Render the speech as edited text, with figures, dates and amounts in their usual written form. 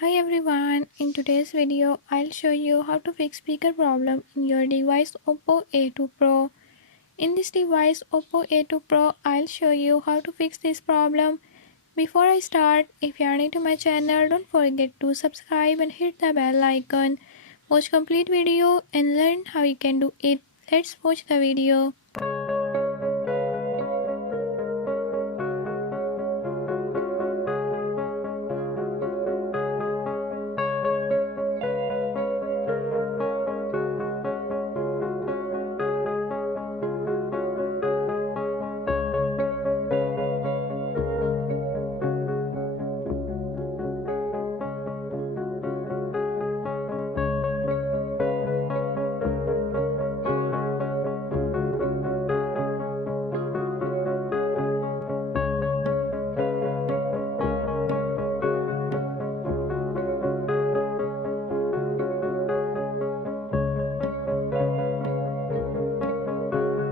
Hi everyone, in today's video I'll show you how to fix speaker problem in your device OPPO A2 Pro. In this device OPPO A2 Pro, I'll show you how to fix this problem. Before I start, if you are new to my channel, don't forget to subscribe and hit the bell icon. Watch complete video and learn how you can do it. Let's watch the video.